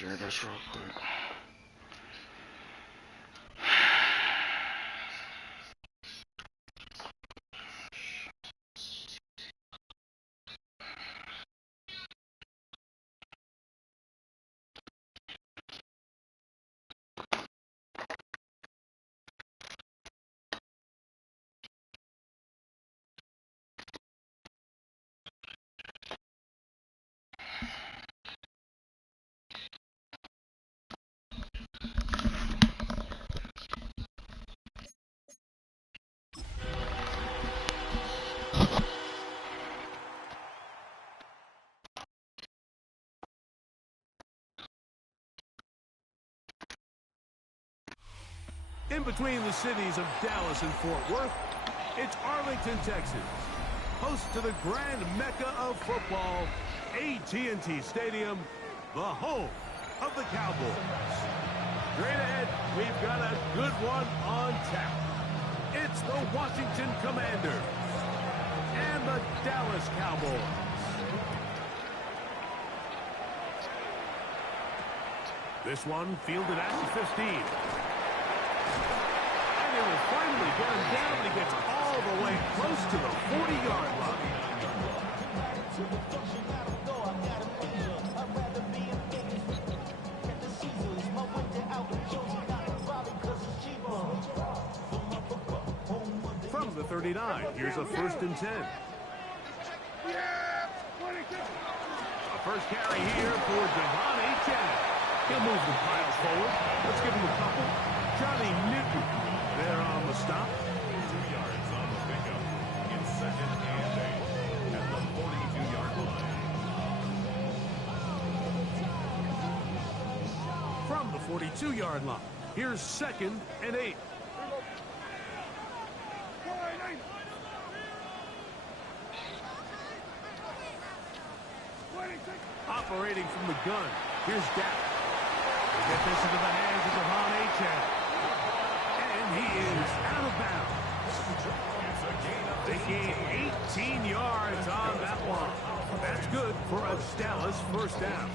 share this real quick. In between the cities of Dallas and Fort Worth, it's Arlington, Texas, host to the grand mecca of football, AT&T Stadium, the home of the Cowboys. Straight ahead, we've got a good one on tap. It's the Washington Commanders and the Dallas Cowboys. This one fielded at the 15. And they will finally get him down, and he gets all the way close to the 40-yard line. From the 39, here's a 1st and 10. A first carry here for Devon Achane. He'll move the pile forward. Let's give him a couple. Johnny Newton there on the stop. 2 yards on the pickup in 2nd and 8 at the 42-yard line. From the 42-yard line, here's 2nd and 8. Operating from the gun, here's Dak. They get this into the hands of Devon Achane. And he is out of bounds. They gain 18 yards on that one. That's good for a Dallas 1st down.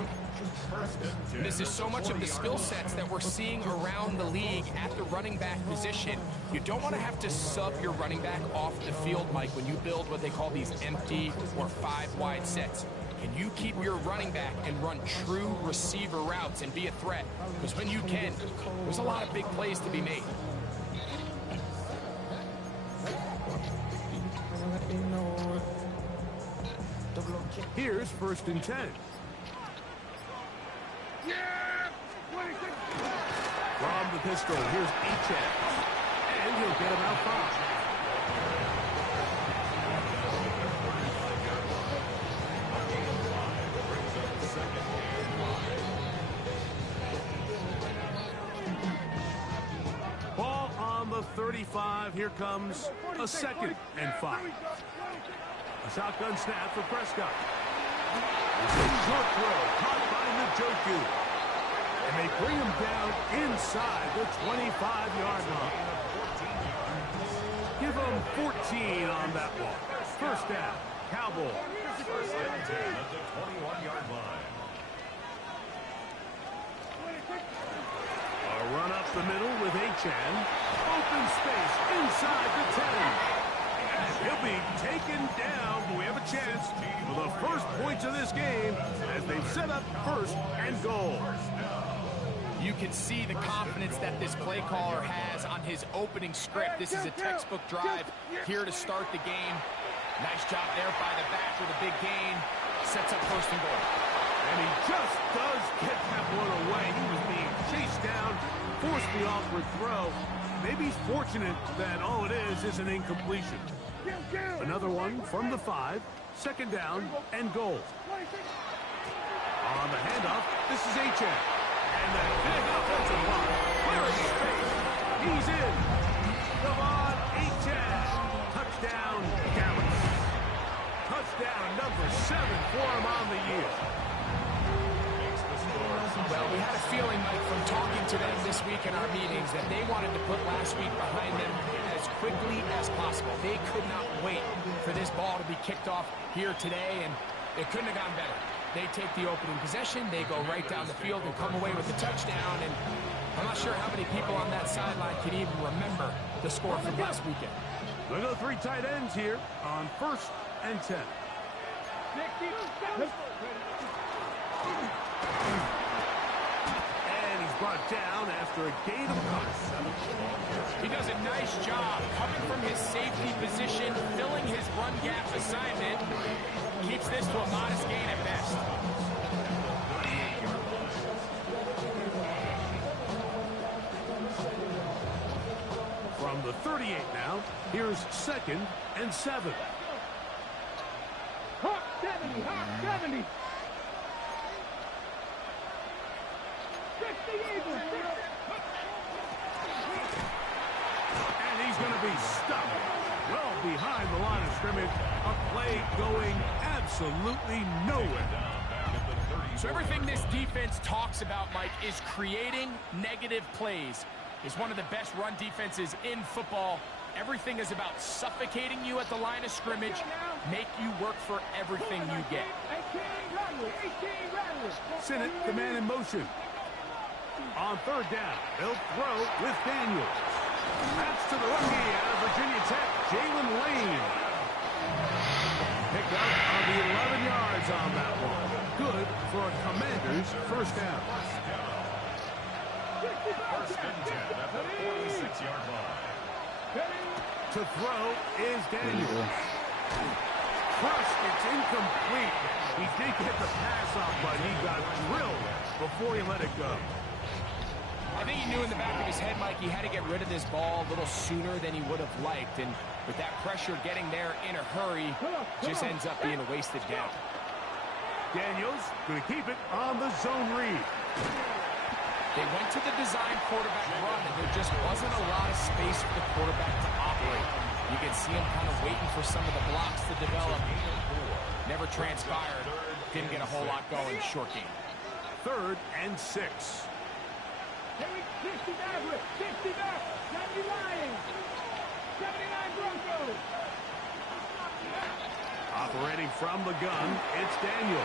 This is so much of the skill sets that we're seeing around the league at the running back position. You don't want to have to sub your running back off the field, Mike, when you build what they call these empty or 5-wide sets. Can you keep your running back and run true receiver routes and be a threat? Because when you can, there's a lot of big plays to be made. Here's 1st and 10. From the pistol, here's Achane. And he'll get about 5. Ball on the 35. Here comes a 2nd and 5. A shotgun snap for Prescott. It's a short throw caught by Njoku. And they bring him down inside the 25-yard line. Give him 14 on that one. 1st down, Cowboys. 1st and 10 at the 21-yard line. A run up the middle with Achane. Open space inside the 10. And he'll be taken down. But we have a chance for the first points of this game as they've set up 1st and goal. You can see the confidence that this play caller has on his opening script. This is a textbook drive here to start the game. Nice job there by the back with a big gain. Sets up 1st and goal. And he just does get that one away. He was being chased down, forced the awkward throw. Maybe he's fortunate that all it is an incompletion. Another one from the 5, 2nd down and goal. On the handoff, this is Achane. And that big offensive line. Where is space? He's in. Devon Achane. Touchdown, Dallas. Touchdown number 7 for him on the year. Well, we had a feeling, Mike, from talking to them this week in our meetings that they wanted to put last week behind them as quickly as possible. They could not wait for this ball to be kicked off here today, and it couldn't have gone better. They take the opening possession, they go right down the field and come away with the touchdown, and I'm not sure how many people on that sideline can even remember the score from last weekend. We'll go 3 tight ends here on 1st and 10. And he's brought down after a gain of 7. He does a nice job coming from his safety position, filling his run gap assignment. Keeps this to a modest gain at best. From the 38 now, here's 2nd and 7. Hawk 70, Hawk 70. 60 Eagles. And he's going to be stuck well behind the line of scrimmage. A play going absolutely nowhere. So everything this defense talks about, Mike, is creating negative plays. It's one of the best run defenses in football. Everything is about suffocating you at the line of scrimmage, make you work for everything you get. Sinnott, the man in motion. On 3rd down, they'll throw with Daniels. That's to the rookie out of Virginia Tech, Jalen Lane. Picked up on the 11 yards on that one. Good for a Commanders 1st down. 1st and 10 at the 46-yard line. To throw is Daniels. Crushed, it's incomplete. He did get the pass off, but he got drilled before he let it go. I think he knew in the back of his head, Mike, he had to get rid of this ball a little sooner than he would have liked. And with that pressure getting there in a hurry, just ends up being a wasted down. Daniels going to keep it on the zone read. They went to the design quarterback run, and there just wasn't a lot of space for the quarterback to operate. You can see him kind of waiting for some of the blocks to develop. Never transpired. Didn't get a whole lot going. Short game. 3rd and 6. 60 back, 60 back, 70 Lions, 79 Broncos. Operating from the gun, it's Daniels.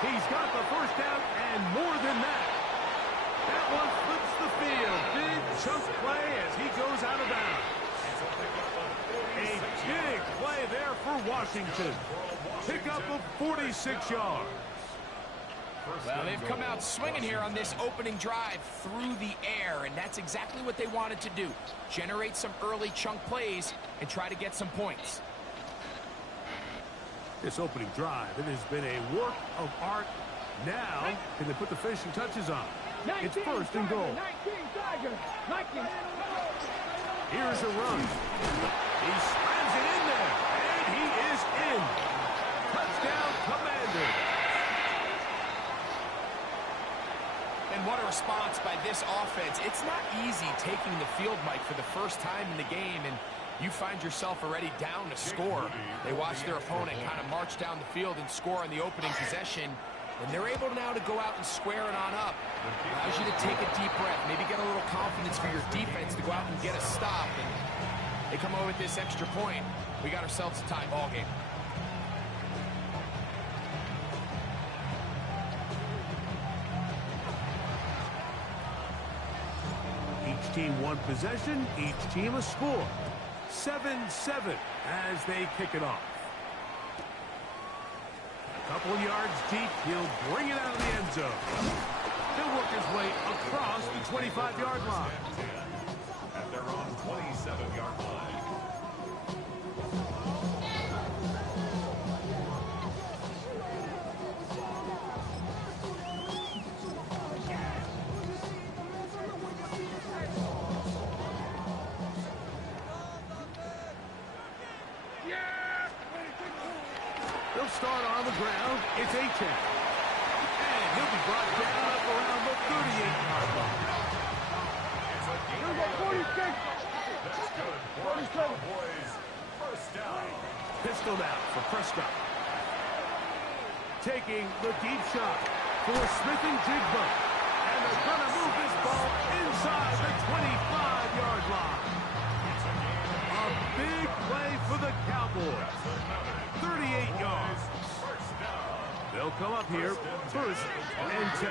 He's got the 1st down and more than that. That one flips the field. Big chunk play as he goes out of bounds. A big play there for Washington. Pick up of 46 yards. Well, they've come out swinging here on this opening drive through the air, and that's exactly what they wanted to do. Generate some early chunk plays and try to get some points. This opening drive, it has been a work of art. Now, can they put the finishing touches on? It's 1st and goal. Here's a run. He slams it in there, and he is in. Touchdown, Commander. And what a response by this offense. It's not easy taking the field, Mike, for the first time in the game, and you find yourself already down to score. They watch their opponent kind of march down the field and score on the opening possession, and they're able now to go out and square it on up. Allows you to take a deep breath, maybe get a little confidence for your defense to go out and get a stop, and they come over with this extra point. We got ourselves a tie ball game. Each team one possession, each team a score. 7-7 as they kick it off. A couple yards deep, he'll bring it out of the end zone. He'll work his way across the 25-yard line. At their own 27-yard line. They'll start on the ground. It's Achane. And he'll be brought down up around the 38-yard line. That's good for the Cowboys. 1st down. Pistol out for Prescott. Taking the deep shot for Smith-Njigba. And they're going to move this ball inside the 25-yard line. A big play for the Cowboys. 38 yards. 1st down. up here. First and 10.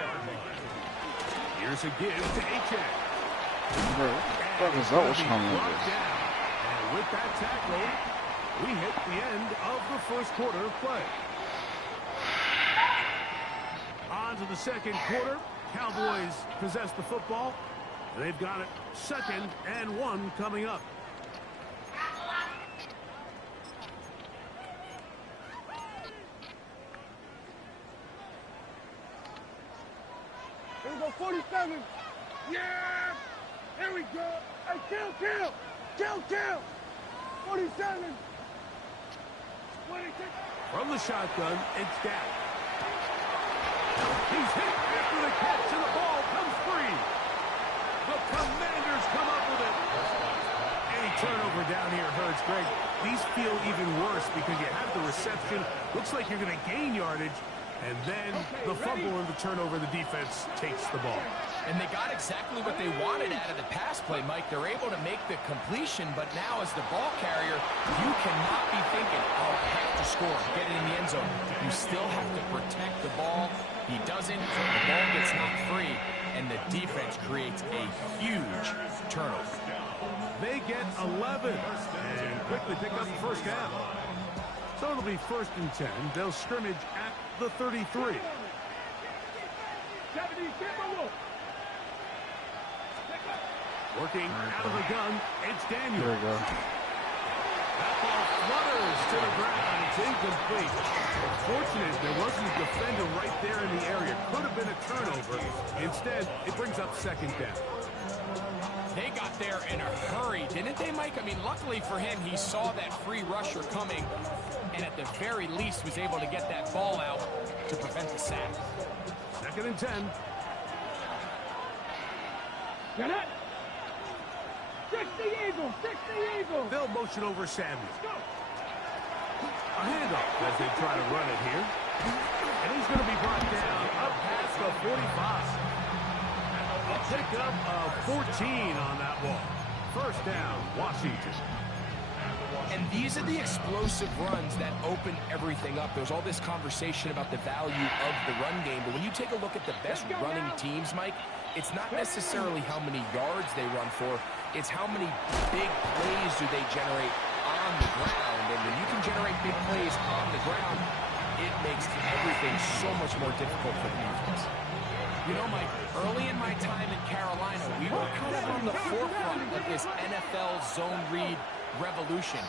Here's a give to Achane. Bro, what the fuck is that? What's wrong with this? And with that tackle, we hit the end of the first quarter of play. On to the second quarter. Cowboys possess the football. They've got it 2nd and 1 coming up. Here we go, 47. Yeah! Here we go. Hey, kill! 47. 26. From the shotgun, it's down. He's hit after the catch, and the ball comes free. The Commanders come up with it. Any turnover down here hurts, Greg. These feel even worse because you have the reception. Looks like you're going to gain yardage. And then the fumble and the turnover, the defense takes the ball. And they got exactly what they wanted out of the pass play, Mike. They're able to make the completion, but now as the ball carrier, you cannot be thinking, oh, I have to score, get it in the end zone. You still have to protect the ball. He doesn't, the ball gets knocked free, and the defense creates a huge turnover. They get 11 and quickly pick up the first down. So it'll be 1st and 10. They'll scrimmage at the 33. 70, Timberwolves. Working out of the gun, it's Daniel. There we go. That ball flutters to the ground. It's incomplete. Unfortunate, there wasn't a defender right there in the area. Could have been a turnover. Instead, it brings up 2nd down. They got there in a hurry, didn't they, Mike? I mean, luckily for him, he saw that free rusher coming, and at the very least was able to get that ball out to prevent the sack. 2nd and 10. Get it. 60 Eagles. They'll motion over Samuel. A handoff as they try to run it here. And he's going to be brought down up past the 45. A pickup of 14 on that ball. First down, Washington. And these are the explosive runs that open everything up. There's all this conversation about the value of the run game, but when you take a look at the best running teams, Mike, it's not necessarily how many yards they run for, it's how many big plays do they generate on the ground. And when you can generate big plays on the ground, it makes everything so much more difficult for the defense. You know, Mike, early in my time in Carolina, we were kind of on the forefront of this NFL zone read revolution.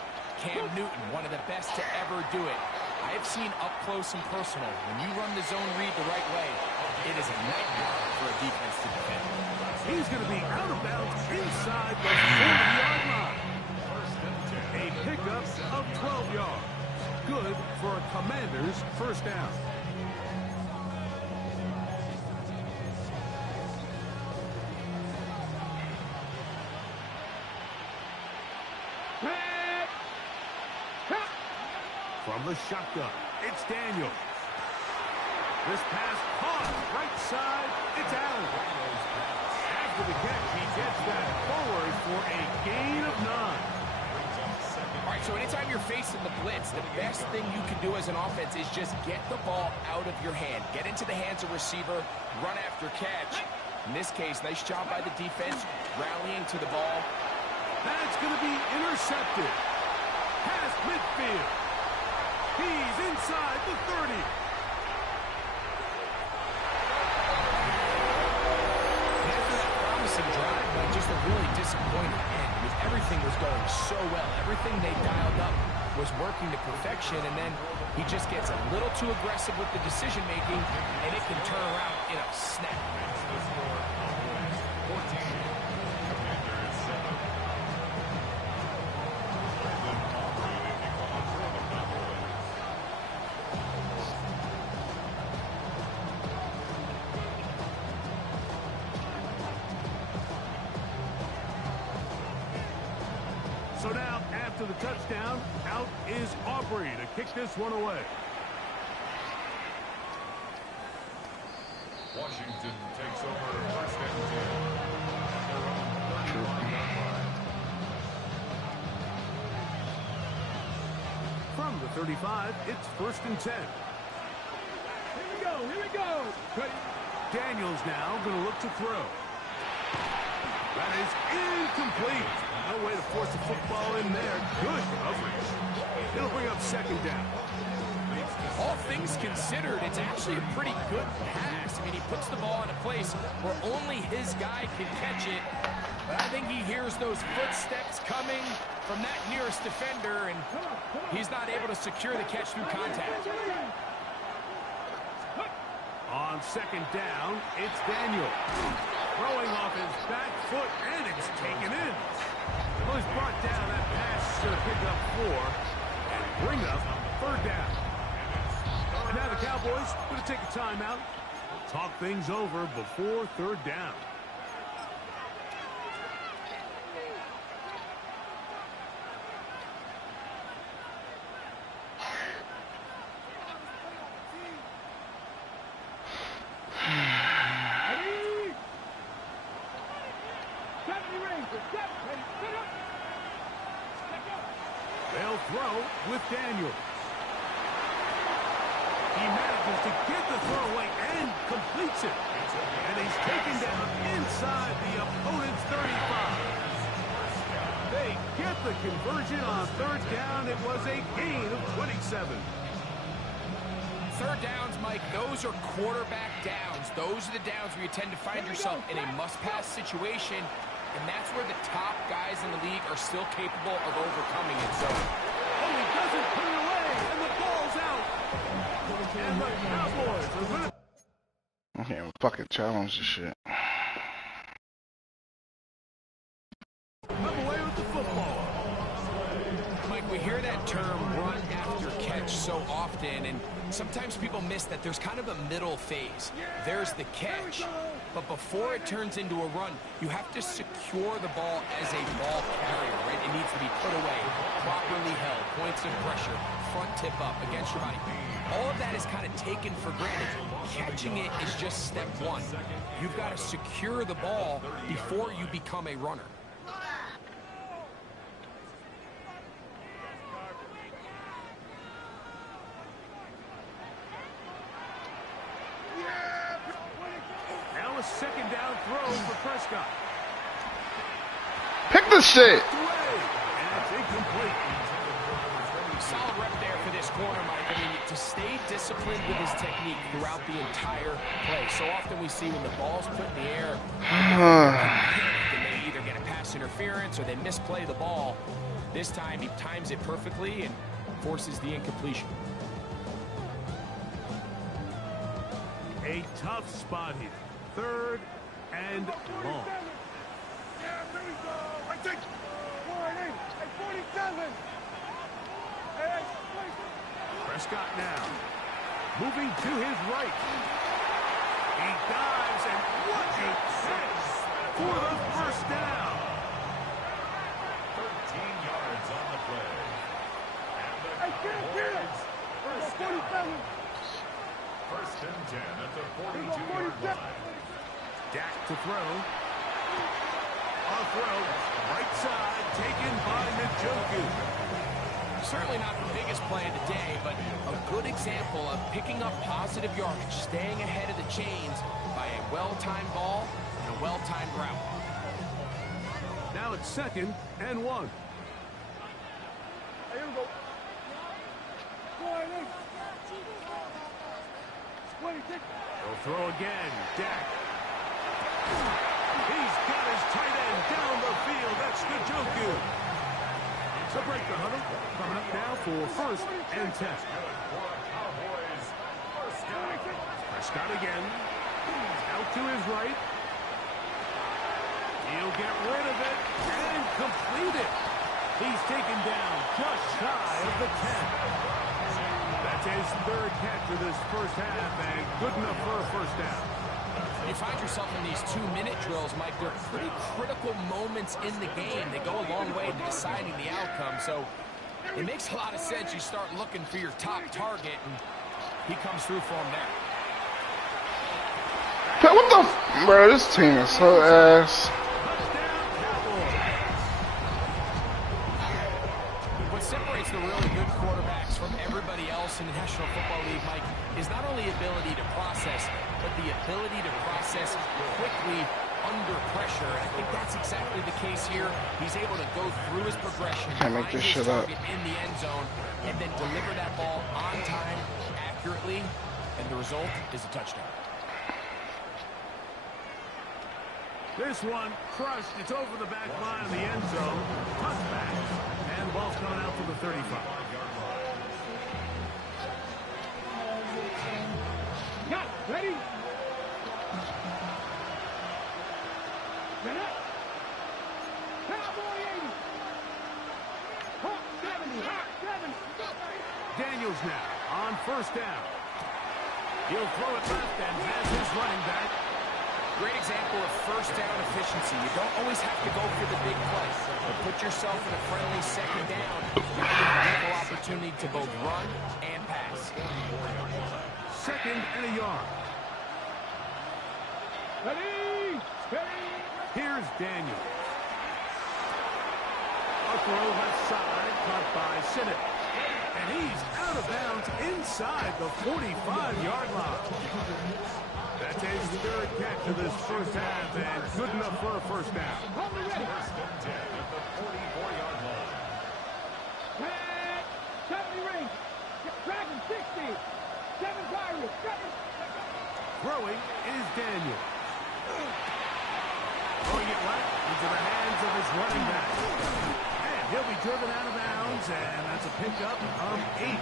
Cam Newton, one of the best to ever do it. I have seen up close and personal, when you run the zone read the right way, it is a nightmare for a defense to defend. He's going to be out of bounds inside the 40-yard line. A pickup of 12 yards. Good for a Commanders first down. From the shotgun, it's Daniel. This pass caught right side, it's Allen. After the catch, he gets that forward for a gain of 9. All right, so anytime you're facing the blitz, the best thing you can do as an offense is just get the ball out of your hand. Get into the hands of receiver, run after catch. In this case, nice job by the defense, rallying to the ball. That's going to be intercepted. Past midfield. He's inside the 30. After that promising drive, but just a really disappointing end. With everything was going so well. Everything they dialed up was working to perfection, and then he just gets a little too aggressive with the decision-making, and it can turn around in a snap. So now, after the touchdown, out is Aubrey to kick this one away. Washington takes over first and 10. Their own 30-yard line. From the 35, it's 1st and 10. Here we go. Daniels now going to look to throw. That is incomplete. No way to force the football in there. Good coverage. It'll bring up second down. All things considered, it's actually a pretty good pass. I mean, he puts the ball in a place where only his guy can catch it. But I think he hears those footsteps coming from that nearest defender, and he's not able to secure the catch through contact. On second down, it's Daniel. Throwing off his back foot, and it's taken in. Well, he's brought down. That pass should pick up 4 and bring up third down. And now the Cowboys going to take a timeout, talk things over before third down. They'll throw with Daniels. He manages to get the throw away and completes it. And he's taken down inside the opponent's 35. They get the conversion on third down. It was a gain of 27. Third downs, Mike, those are quarterback downs. Those are the downs where you tend to find yourself in a must-pass situation, and that's where the top guys in the league are still capable of overcoming it. So, oh, he doesn't put it away, and the ball's out. And the Cowboys are going to... I can't fucking challenge this shit. come away with the football. Mike, we hear that term run after catch so often, and sometimes people miss that there's kind of a middle phase. There's the catch, but before it turns into a run, you have to secure the ball as a ball carrier, right? It needs to be put away, properly held, points of pressure, front tip up against your body. All of that is kind of taken for granted. Catching it is just step one. You've got to secure the ball before you become a runner. Now a second down throw for Prescott. Pick the shit. And it's incomplete. Solid rep there for this corner, Mike. I mean, to stay disciplined with his technique throughout the entire play. So often we see when the ball's put in the air, and they either get a pass interference or they misplay the ball. This time he times it perfectly and forces the incompletion. A tough spot here. Third and long. Yeah, there we go. I think 47. Hey, Prescott now. Moving to his right. He dives, and what a catch for the first down. 13 yards on the play. I can't get it. 47. First and 10 at the 42-yard line. Dak to throw. On throw, right side, taken by Njoku. Certainly not the biggest play of the day, but a good example of picking up positive yardage, staying ahead of the chains by a well-timed ball and a well-timed route. Now it's second and 1. Here we go. 26. He'll throw again. Dak. He's got his tight end down the field. That's Njoku. So break the huddle. Coming up now for first and 10. Prescott again. Out to his right. He'll get rid of it and complete it. He's taken down just shy of the 10. That's his third catch of this first half, and good enough for a first down. You find yourself in these 2-minute drills, Mike. They're pretty critical moments in the game. They go a long way to deciding the outcome. So it makes a lot of sense. You start looking for your top target, and he comes through for him there. What the f, bro? This team is so ass. What's separates the really good quarterbacks from everybody else in the National Football League, Mike, is not only ability to process, but the ability to process quickly under pressure. And I think that's exactly the case here. He's able to go through his progression, Can't make find this his shit up. target in the end zone, and then deliver that ball on time, accurately, and the result is a touchdown. This one crushed. It's over the back line of the end zone. Touchback. And the ball's coming out to the 35. Got it. Ready? Set up. Cowboy 80. Hawk 70. Hawk 70. Daniels now on first down. He'll throw it left and has his running back. Great example of first down efficiency. You don't always have to go for the big play, but put yourself in a friendly second down. You have ample opportunity to both run and pass. Second and a yard. Ready? Ready? Here's Daniels. A throw left side, caught by Sinnott. And he's out of bounds inside the 45-yard line. That's his third catch of this first half, and good enough for a first down. Hold it ready. First and 10 at the 44-yard line. 70 rings. Dragon 60. 7 Pirates. 7. Throwing is Daniel. Throwing it right into the hands of his running back. And he'll be driven out of bounds, and that's a pickup of 8.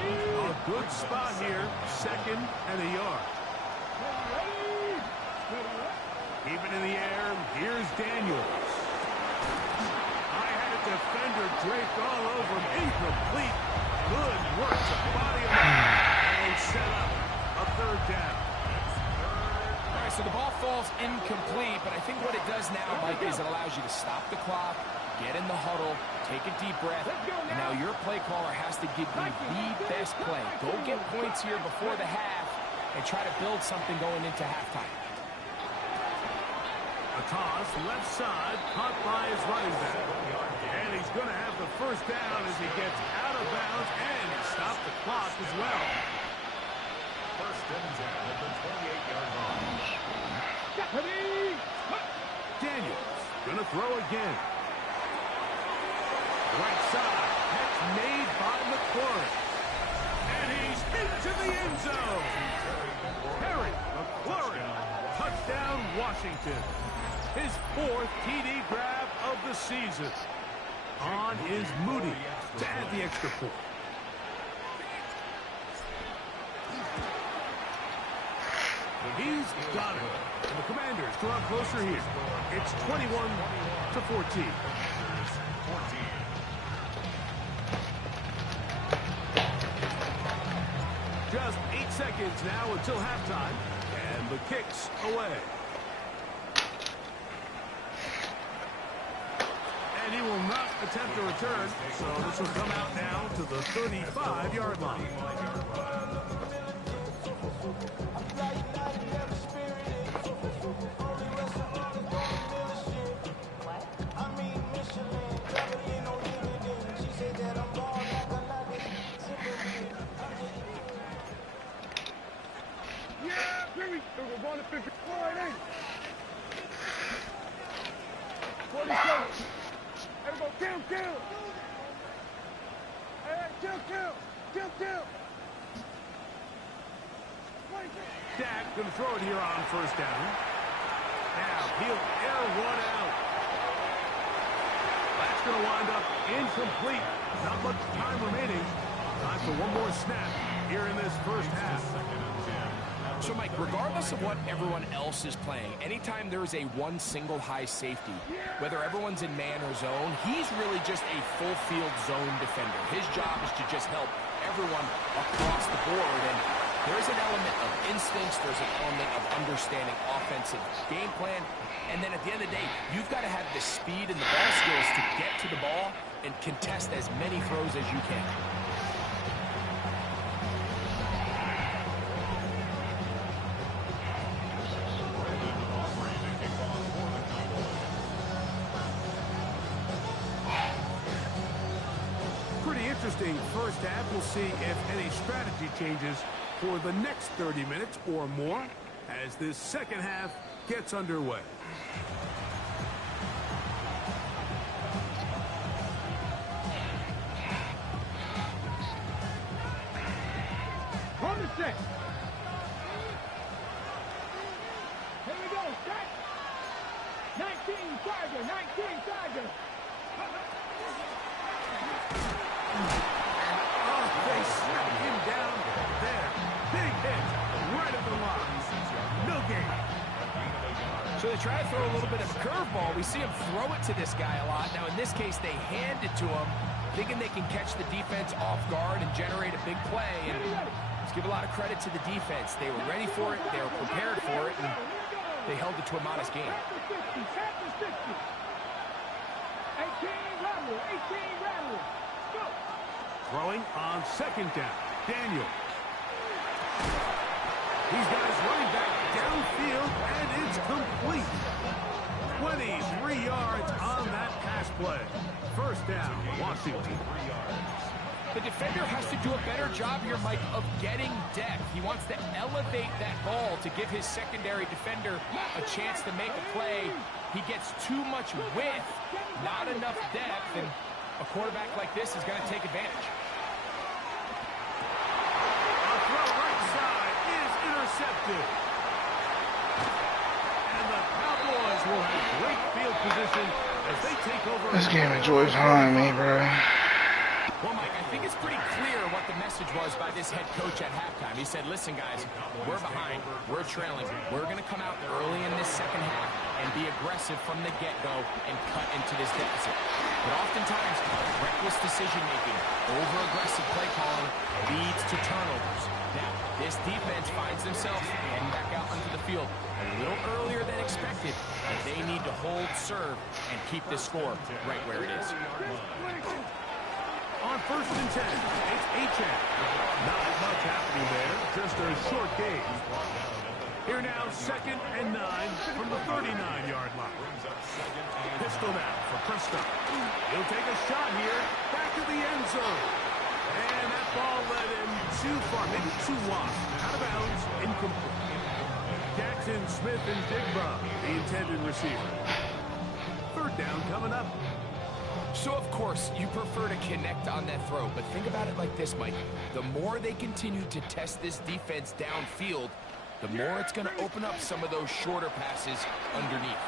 A good spot here, second and a yard. Keep it in the air, here's Daniels. I had a defender draped all over him, incomplete. Good work to body him up and set up a third down. All right, so the ball falls incomplete, but I think what it does now, Mike, is it allows you to stop the clock, get in the huddle, take a deep breath, and now your play caller has to give you the best play. Go get points here before the half and try to build something going into halftime. A toss, left side, caught by his running back. And he's going to have the first down as he gets out of bounds and stop the clock as well. First and 10 at the 28-yard line. Ready? Daniels going to throw again. Right side, catch made by McLaurin. And he's into the end zone. Terry McLaurin, touchdown Washington. His 4th TD grab of the season. On is Moody to add the extra point. He's got it. And the Commanders draw closer here. It's 21-14. Just 8 seconds now until halftime. And the kick's away. And he will not attempt a return, so this will come out now to the 35-yard line. We're going to 54-8. 47. Everybody, kill. Hey, kill. Dak going to throw it here on first down. Now he'll air one out. That's going to wind up incomplete. Not much time remaining. Time for one more snap here in this first half. So, Mike, regardless of what everyone else is playing, anytime there is a one single high safety, whether everyone's in man or zone, he's really just a full field zone defender. His job is to just help everyone across the board. And there's an element of instincts, there's an element of understanding offensive game plan. And then at the end of the day, you've got to have the speed and the ball skills to get to the ball and contest as many throws as you can. interesting first half. We'll see if any strategy changes for the next 30 minutes or more as this second half gets underway. On the set. Here we go, set. 19 Tiger, 19 Tiger. Oh, they smack him down there. Big hit right at the line. No gain. So they try to throw a little bit of a curveball. We see him throw it to this guy a lot. Now in this case, they hand it to him, thinking they can catch the defense off guard and generate a big play. And let's give a lot of credit to the defense. They were ready for it, they were prepared for it, and they held it to a modest game. 18 Rattler, 18 Rattler. Go. Throwing on second down. Daniel. He's got his running back downfield, and it's complete. 23 yards on that pass play. First down, Washington. The defender has to do a better job here, Mike, of getting depth. He wants to elevate that ball to give his secondary defender a chance to make a play. He gets too much width, not enough depth, and a quarterback like this is going to take advantage. A throw right side is intercepted. And the Cowboys will have great field position as they take over. This game enjoys behind me, bro. Well, Mike, I think it's pretty clear what the message was by this head coach at halftime. He said, listen, guys, we're behind. We're trailing. We're going to come out early in this second half and be aggressive from the get-go and cut into this deficit. But oftentimes, reckless decision-making, over-aggressive play calling leads to turnovers. Now, this defense finds themselves heading back out onto the field a little earlier than expected, and they need to hold serve and keep this score right where it is. On first and 10, it's Achane. Not much happening there, just a short gain. Here now, second and 9 from the 39-yard line. Pistol now for Prescott. He'll take a shot here, back to the end zone. And that ball led him too far, maybe too wide. Out of bounds, incomplete. Jackson, Smith, and Digba, the intended receiver. Third down coming up. So, of course, you prefer to connect on that throw, but think about it like this, Mike. The more they continue to test this defense downfield, the more it's going to open up some of those shorter passes underneath.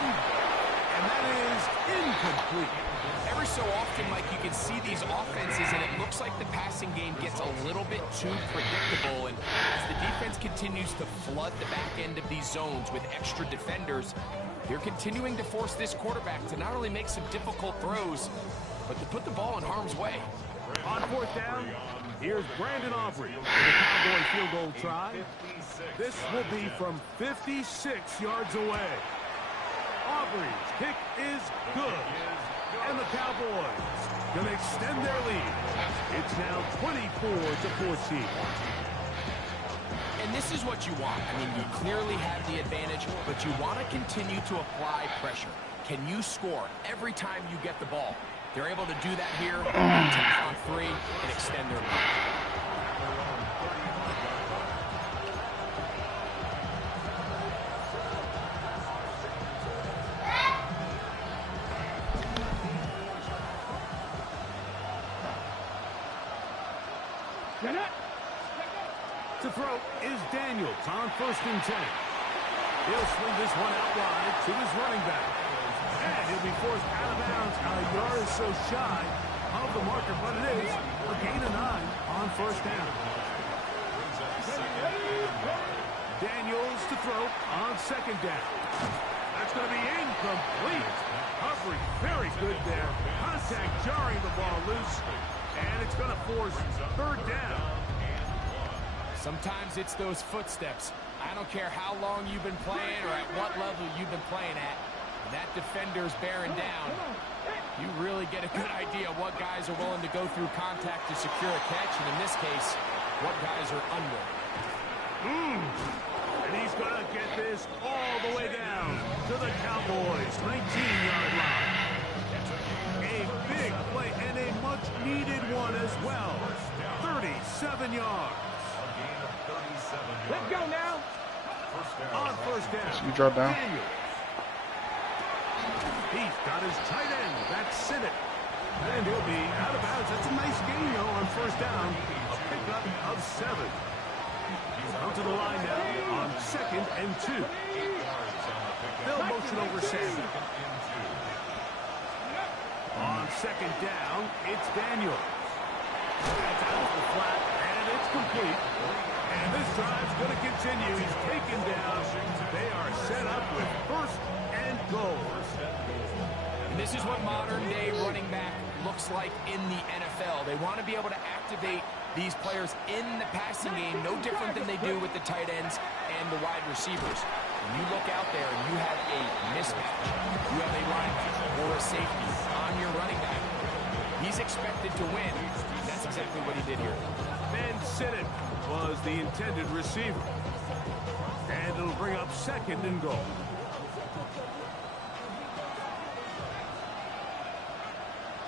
And that is incomplete. Every so often, Mike, you can see these offenses, and it looks like the passing game gets a little bit too predictable. And as the defense continues to flood the back end of these zones with extra defenders, they're continuing to force this quarterback to not only make some difficult throws, but to put the ball in harm's way. On fourth down, here's Brandon Aubrey for the Cowboy field goal try. This will be from 56 yards away. Aubrey's kick is good. And the Cowboys going to extend their lead. It's now 24-14. And this is what you want. I mean, you clearly have the advantage, but you want to continue to apply pressure. Can you score every time you get the ball? They're able to do that here, 10-on-3, and extend their lead. To throw is Daniels on first and 10. He'll swing this one out wide to his running back. And he'll be forced out of bounds a yard or so shy of the marker, but it is a gain of 9 on first down. Daniels to throw on second down. That's going to be incomplete. Humphrey, very good there. Contact jarring the ball loose. And it's going to force third down. Sometimes it's those footsteps. I don't care how long you've been playing or at what level you've been playing at. When that defender's bearing down, you really get a good idea of what guys are willing to go through contact to secure a catch, and in this case, what guys are unwilling. And he's going to get this all the way down to the Cowboys' 19-yard line. A big play and a much needed one as well. 37 yards. Let's go now. On first down. So you drop down. Daniel. He's got his tight end. That's Sinnott. And he'll be out of bounds. That's a nice gain, though, on first down. A pickup of 7. Out to the line now on 2nd and 2. They'll motion over Samuel. On 2nd down, it's Daniel. That's out to the flat, and it's complete. And this drive's going to continue. He's taken down. They are set up with 1st and goal. And this is what modern-day running back looks like in the NFL. They want to be able to activate these players in the passing game, no different than they do with the tight ends and the wide receivers. When you look out there and you have a mismatch, you have a linebacker or a safety on your running back, he's expected to win. That's exactly what he did here. Ben Sinnott was the intended receiver. And it'll bring up 2nd and goal.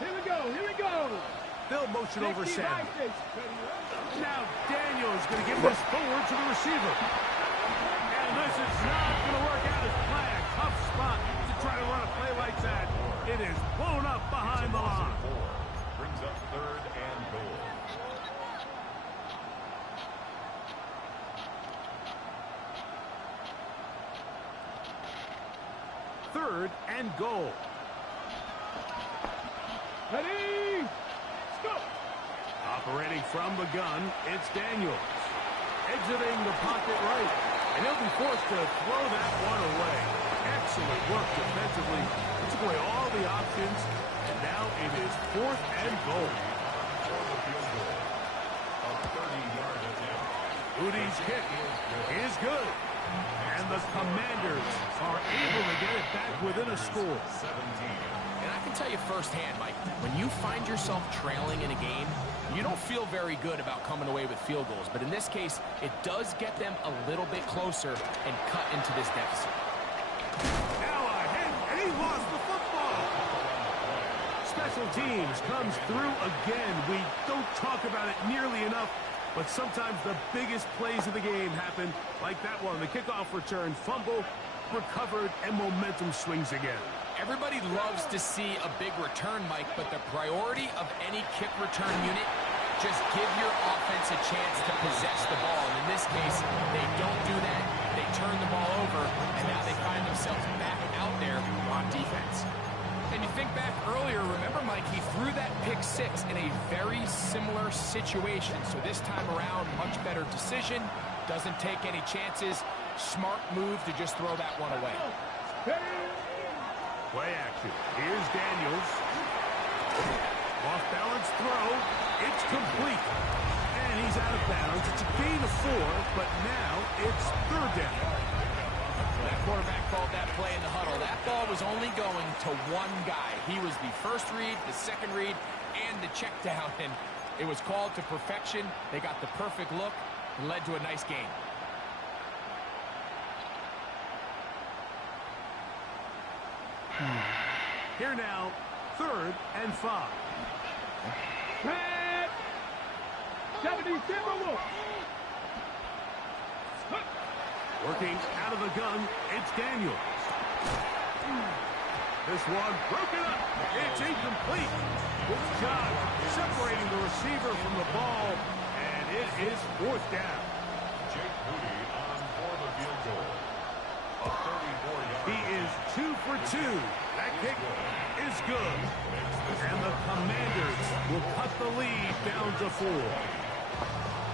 Here we go. Here we go. They'll motion over 60 Samuel. license. Now Daniels going to give this forward to the receiver. And this is not going to work out as planned. Tough spot to try to run a play like that. It is blown up behind the line. Brings up 3rd and goal. Third and goal. Ready? Let's go. Operating from the gun, it's Daniels. Exiting the pocket right. And he'll be forced to throw that one away. Excellent work defensively. He took away all the options. And now it is 4th and goal. Udi's kick is good. And the Commanders are able to get it back within a score. And I can tell you firsthand, Mike, when you find yourself trailing in a game, you don't feel very good about coming away with field goals. But in this case, it does get them a little bit closer and cut into this deficit. Now a hit, and he lost the football. Special teams comes through again. We don't talk about it nearly enough, but sometimes the biggest plays of the game happen like that one. The kickoff return, fumble, recovered, and momentum swings again. Everybody loves to see a big return, Mike, but the priority of any kick return unit, just give your offense a chance to possess the ball. And in this case, they don't do that. They turn the ball over, and now they find themselves back out there on defense. And you think back earlier, remember, Mike, he threw that pick 6 in a very similar situation. So this time around, much better decision, doesn't take any chances. Smart move to just throw that one away. Play action. Here's Daniels. Off balance throw. It's complete. And he's out of bounds. It's a gain of 4, but now it's 3rd down. That quarterback called that play in the huddle. That ball was only going to one guy. He was the first read, the second read, and the check down. And it was called to perfection. They got the perfect look and led to a nice game. Here now, 3rd and 5. Pat. 77. Working out of the gun, it's Daniels. This one broken up. It's incomplete. Good job separating the receiver from the ball, and it is 4th down. Jake Moody on for the field goal. A 34-yard. He is 2 for 2. That kick is good. And the Commanders will cut the lead down to 4.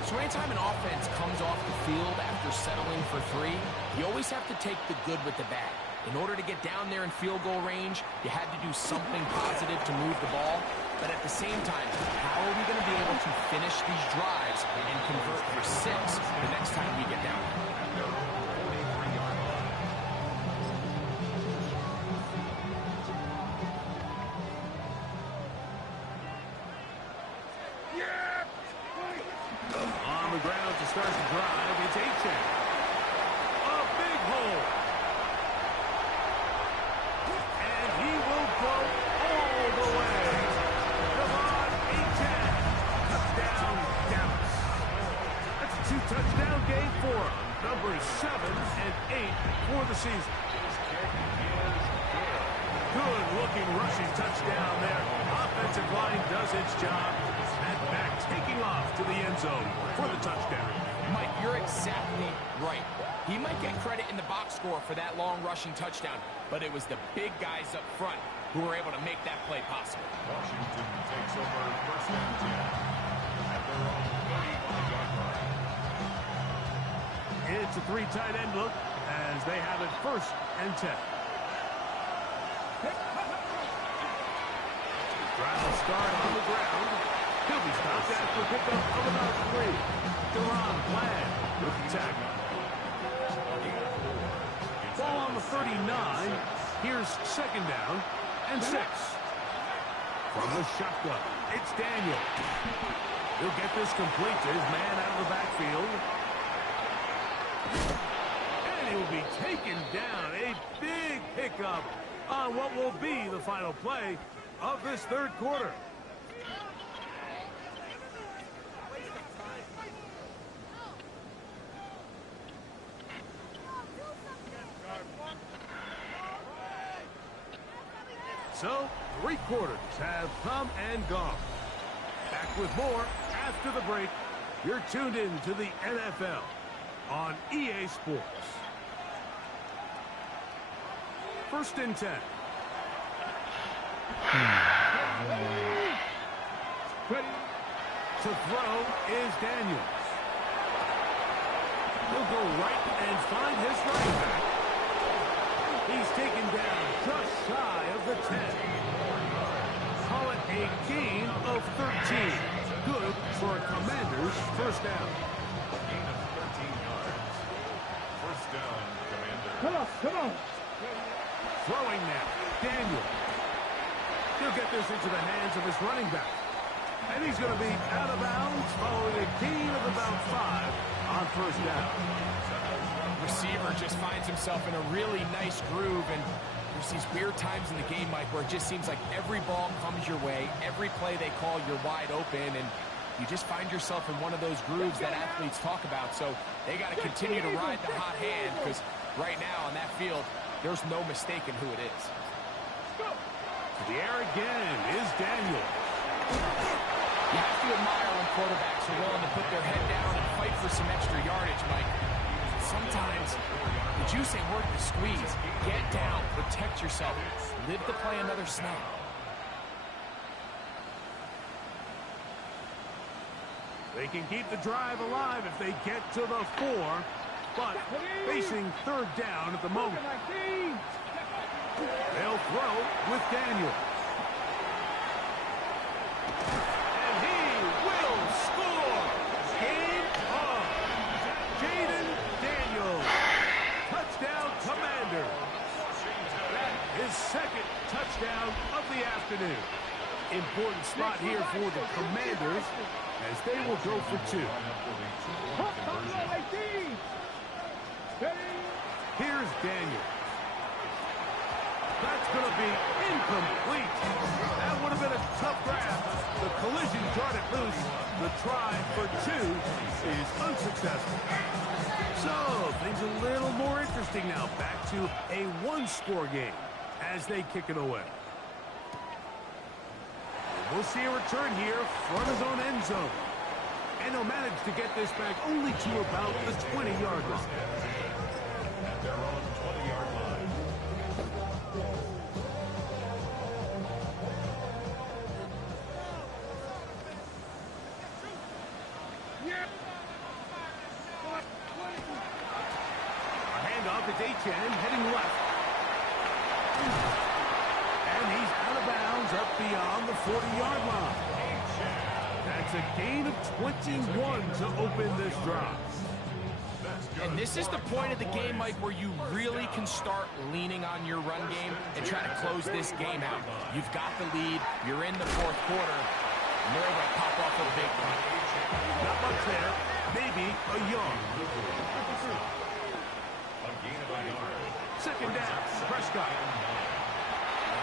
So anytime an offense comes off the field after settling for 3, you always have to take the good with the bad. In order to get down there in field goal range, you had to do something positive to move the ball. But at the same time, how are we going to be able to finish these drives and convert for 6 the next time we get down there? On the ground to start the drive, it's Achane. A big hole. And he will go all the way. Devon Achane 7-8 for the season. Good-looking rushing touchdown there. Offensive line does its job. And back taking off to the end zone for the touchdown. Mike, you're exactly right. He might get credit in the box score for that long rushing touchdown, but it was the big guys up front who were able to make that play possible. Washington takes over first and 10 at their own 35-yard line. It's a three tight end look as they have it first and 10. Trying to start on the ground. He'll be stopped after a pickup of about 3. Deron Bland with the tackle. Ball on the 39. Here's second down and 6. From the shotgun, it's Daniel. He'll get this complete to his man out of the backfield. And he will be taken down. A big pickup on what will be the final play of this third quarter. So, 3 quarters have come and gone. Back with more after the break. You're tuned in to the NFL on EA Sports. First and 10. To throw is Daniels. He'll go right and find his running back. He's taken down just shy of the 10. Call it a gain of 13. Good for a Commanders first down. Gain of 13 yards. First down, Commanders. Come on. Throwing now, Daniel. He'll get this into the hands of his running back. And he's going to be out of bounds following a gain of about 5 on first down. Receiver just finds himself in a really nice groove, and there's these weird times in the game, Mike, where it just seems like every ball comes your way, every play they call, you're wide open, and you just find yourself in one of those grooves that athletes talk about. So they got to continue to ride the hot hand, because right now on that field, there's no mistaking who it is. To the air again is Daniel. You have to admire when quarterbacks are willing to put their head down and fight for some extra yardage, Mike. Sometimes the juice ain't worth the squeeze. Get down, protect yourself, live to play another snap. They can keep the drive alive if they get to the 4, but facing third down at the moment. They'll throw with Daniel. And he will score. Game on. Jaden Daniels. Touchdown, Commanders. That is second touchdown of the afternoon. Important spot here for the Commanders as they will go for 2. Here's Daniel. That's going to be incomplete. That would have been a tough grab. The collision jarred it loose. The try for 2 is unsuccessful. So, things a little more interesting now. Back to a 1-score game as they kick it away. We'll see a return here from his own end zone. And he'll manage to get this back only to about the 20-yard line. At their own 20-yard line. A handoff to Etienne, heading left. And he's out of bounds up beyond the 40-yard line. That's a gain of 21 to open this drive. And this is the point of the game, Mike, where you really can start leaning on your run game and try to close this game out. You've got the lead, you're in the fourth quarter, and they're able to pop off a big run. Not much there, maybe a yard. A gain of a yard. Second down, Prescott.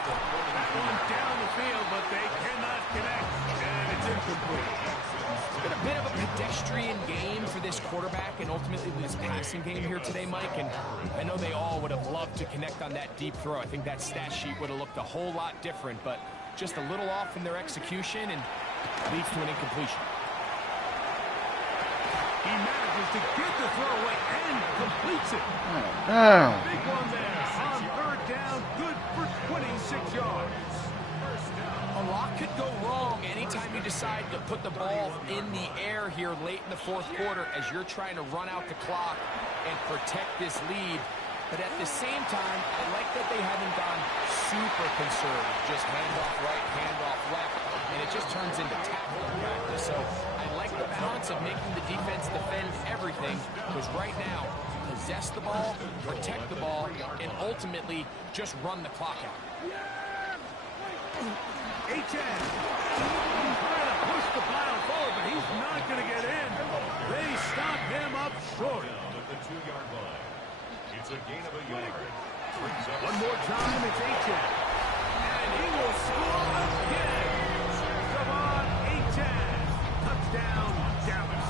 That one down the field, but they cannot connect, and it's incomplete. It's been a bit of a pedestrian game for this quarterback and ultimately this passing game here today, Mike. And I know they all would have loved to connect on that deep throw. I think that stat sheet would have looked a whole lot different, but just a little off in their execution and leads to an incompletion. He manages to get the throw away and completes it. Damn. Big one there on third down, good for 26 yards. A lot could go wrong anytime you decide to put the ball in the air here late in the fourth quarter as you're trying to run out the clock and protect this lead. But at the same time, I like that they haven't gone super conservative. Just handoff right, handoff left, and it just turns into tackling practice. So I like the balance of making the defense defend everything, because right now, possess the ball, protect the ball, and ultimately just run the clock out. Etienne trying to push the pile forward, but he's not going to get in. They stop him up short. Down at the 2-yard line. It's a gain of a yard. One more time, it's Etienne. And he will score again. Javon Etienne. Touchdown, Dallas.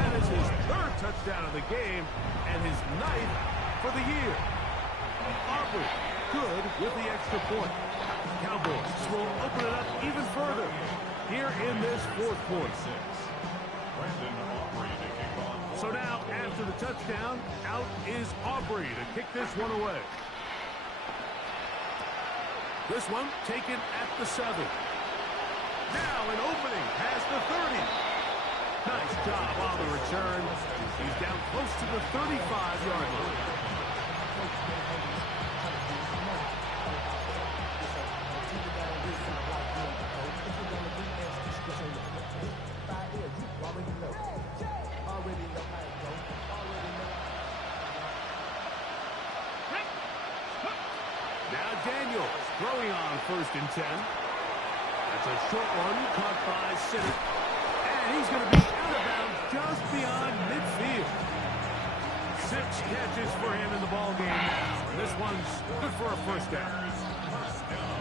That is his third touchdown of the game and his 9th for the year. Aubrey, good with the extra point. Cowboys will open it up even further here in this fourth quarter. Brandon Aubrey to kick off. So now, after the touchdown, out is Aubrey to kick this one away. This one taken at the 7. Now an opening past the 30. Nice job on the return. He's down close to the 35-yard line. Now Daniels throwing on 1st and 10. That's a short one caught by Sitter. And he's going to be out of bounds just beyond midfield. 6 catches for him in the ballgame now. This one's good for a first down.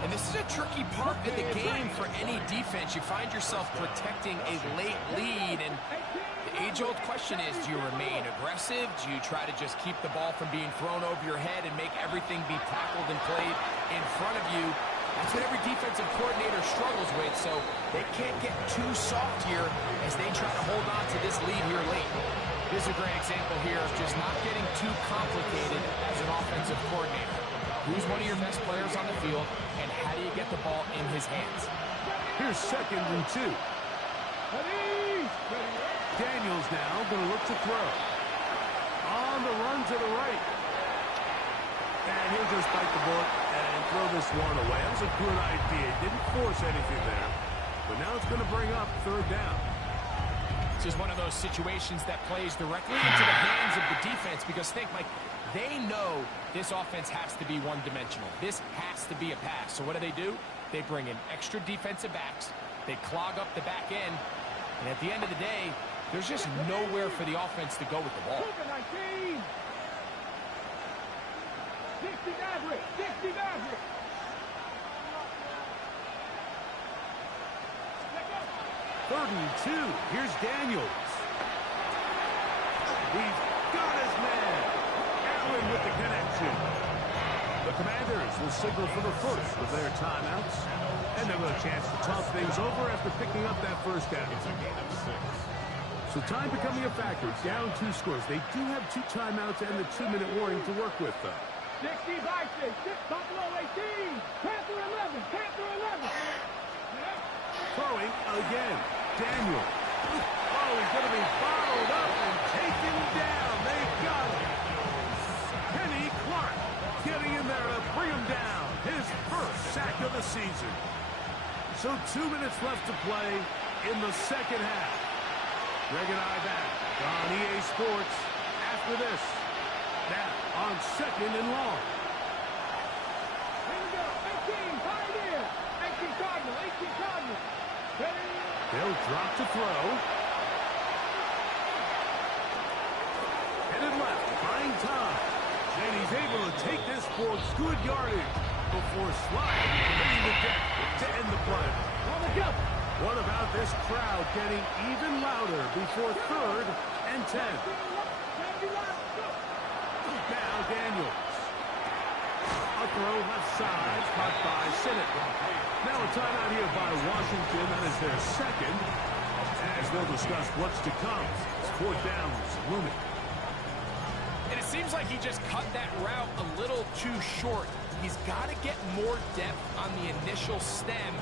And this is a tricky part of the game for any defense. You find yourself protecting a late lead, and the age-old question is, do you remain aggressive? Do you try to just keep the ball from being thrown over your head and make everything be tackled and played in front of you? That's what every defensive coordinator struggles with, so they can't get too soft here as they try to hold on to this lead here late. This is a great example here of just not getting too complicated as an offensive coordinator. Who's one of your best players on the field, and how do you get the ball in his hands? Here's 2nd and 2. Daniels now going to look to throw. On the run to the right. And he'll just bite the bullet and throw this one away. That was a good idea. Didn't force anything there. But now it's going to bring up 3rd down. This is one of those situations that plays directly into the hands of the defense, because think, Mike, they know this offense has to be one-dimensional. This has to be a pass. So what do? They bring in extra defensive backs. They clog up the back end. And at the end of the day, there's just nowhere for the offense to go with the ball. 60 Maverick. Third and 2. Here's Daniels. He's got his man. Allen with the connection. The Commanders will signal for the first of their timeouts. And they'll have a chance to talk things over after picking up that first down. It's a gain of 6. So time becoming a factor. Down 2 scores. They do have 2 timeouts and the 2-minute warning to work with, though. 60 Vikings, Buffalo 18, Panther 11, Panther 11. Throwing again. Daniel. Oh, he's going to be bottled up and taken down. They got him. Kenny Clark getting in there to bring him down. His first sack of the season. So 2 minutes left to play in the second half. Greg and I back on EA Sports after this. Now on 2nd and long. Here we go, 18, Pioneer, 18 Cardinal. They'll drop to throw. Headed left, buying time. And he's able to take this for good yardage before sliding and hitting the deck to end the play. On the jump. What about this crowd getting even louder before 3rd and 10? Now Daniels. A throw left side, caught by Sinnott. Now a timeout here by Washington. That is their second. As they'll discuss what's to come. 4th down looming. And it seems like he just cut that route a little too short. He's got to get more depth on the initial stem.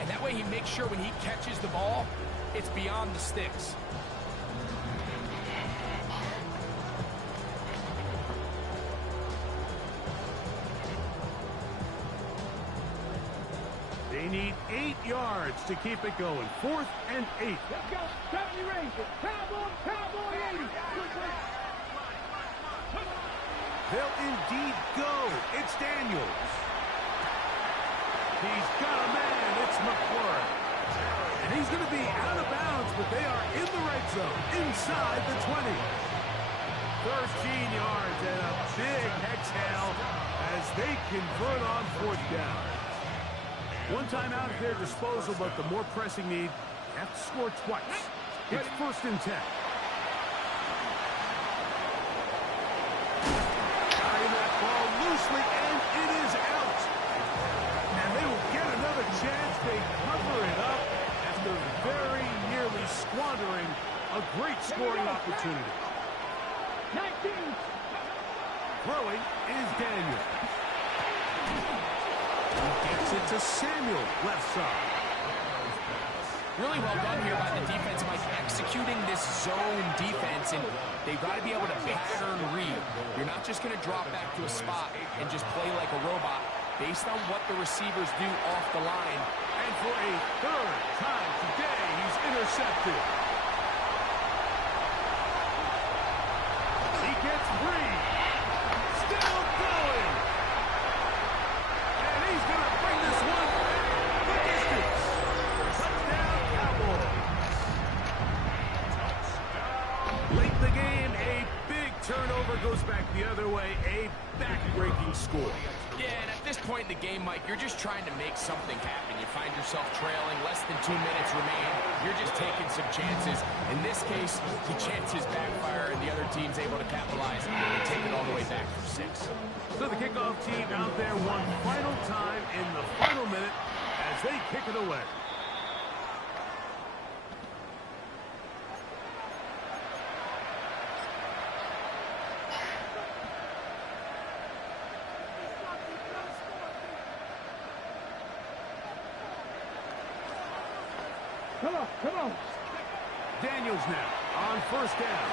And that way he makes sure when he catches the ball, it's beyond the sticks. They need 8 yards to keep it going. 4th and 8. Let's go. Cowboy Rangers. Cowboy 80. They'll indeed go. It's Daniels. He's got a man. It's McLaurin. And he's going to be out of bounds, but they are in the right zone, inside the 20. 13 yards and a big exhale as they convert on 4th down. One time out at their disposal, but the more pressing need, have to score twice. It's 1st and 10. Carrying that ball loosely, and it is out. And they will get another chance. They cover it up after very nearly squandering a great scoring opportunity. 19. Throwing is Daniel. He gets it to Samuel, left side. Really well done here by the defense, Mike, executing this zone defense, and they've got to be able to pattern read. You're not just going to drop back to a spot and just play like a robot based on what the receivers do off the line. And for a 3rd time today, he's intercepted. He gets free. Still going. And he's going to bring this one the distance. Touchdown, Cowboys. Late in the game, a big turnover goes back the other way. A back-breaking score. Yeah, and at this point in the game, Mike, you're just trying to make something happen. You find yourself trailing, less than 2 minutes remain. You're just taking some chances. In this case, the chances backfire, and the other team's able to capitalize and take it all the way back for 6. So the kickoff team out there one final time in the final minute as they kick it away. Come on. Daniels now on 1st down.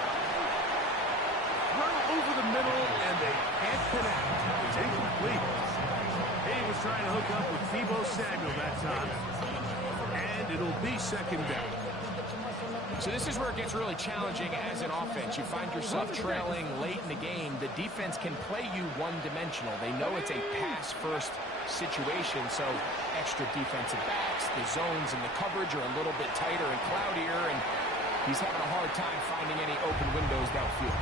Throw over the middle, and they can't connect. It's incomplete. He was trying to hook up with Deebo Samuel that time. And it'll be 2nd down. So this is where it gets really challenging as an offense. You find yourself trailing late in the game. The defense can play you one-dimensional. They know it's a pass-first situation, so extra defensive backs, the zones and the coverage are a little bit tighter and cloudier, and he's having a hard time finding any open windows downfield.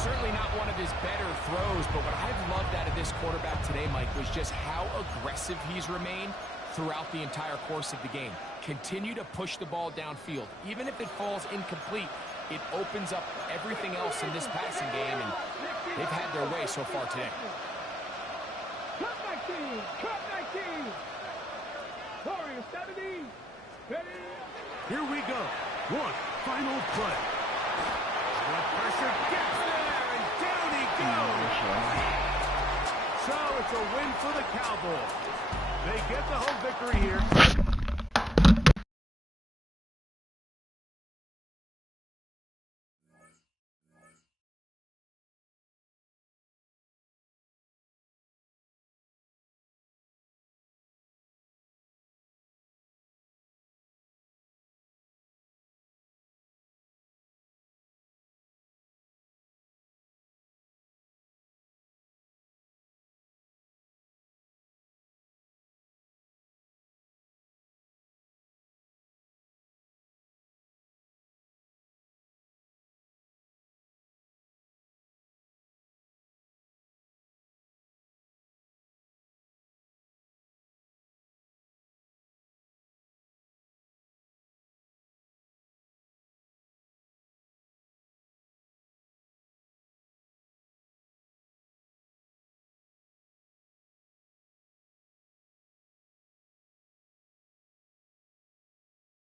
Certainly not one of his better throws, but what I've loved out of this quarterback today, Mike, was just how aggressive he's remained throughout the entire course of the game. Continue to push the ball downfield. Even if it falls incomplete, it opens up everything else in this passing game, and they've had their way so far today. Cut 19. Cut 19. Warriors 70. Ready. Here we go. One final play. The pressure gets there, and down he goes. So it's a win for the Cowboys. They get the home victory here.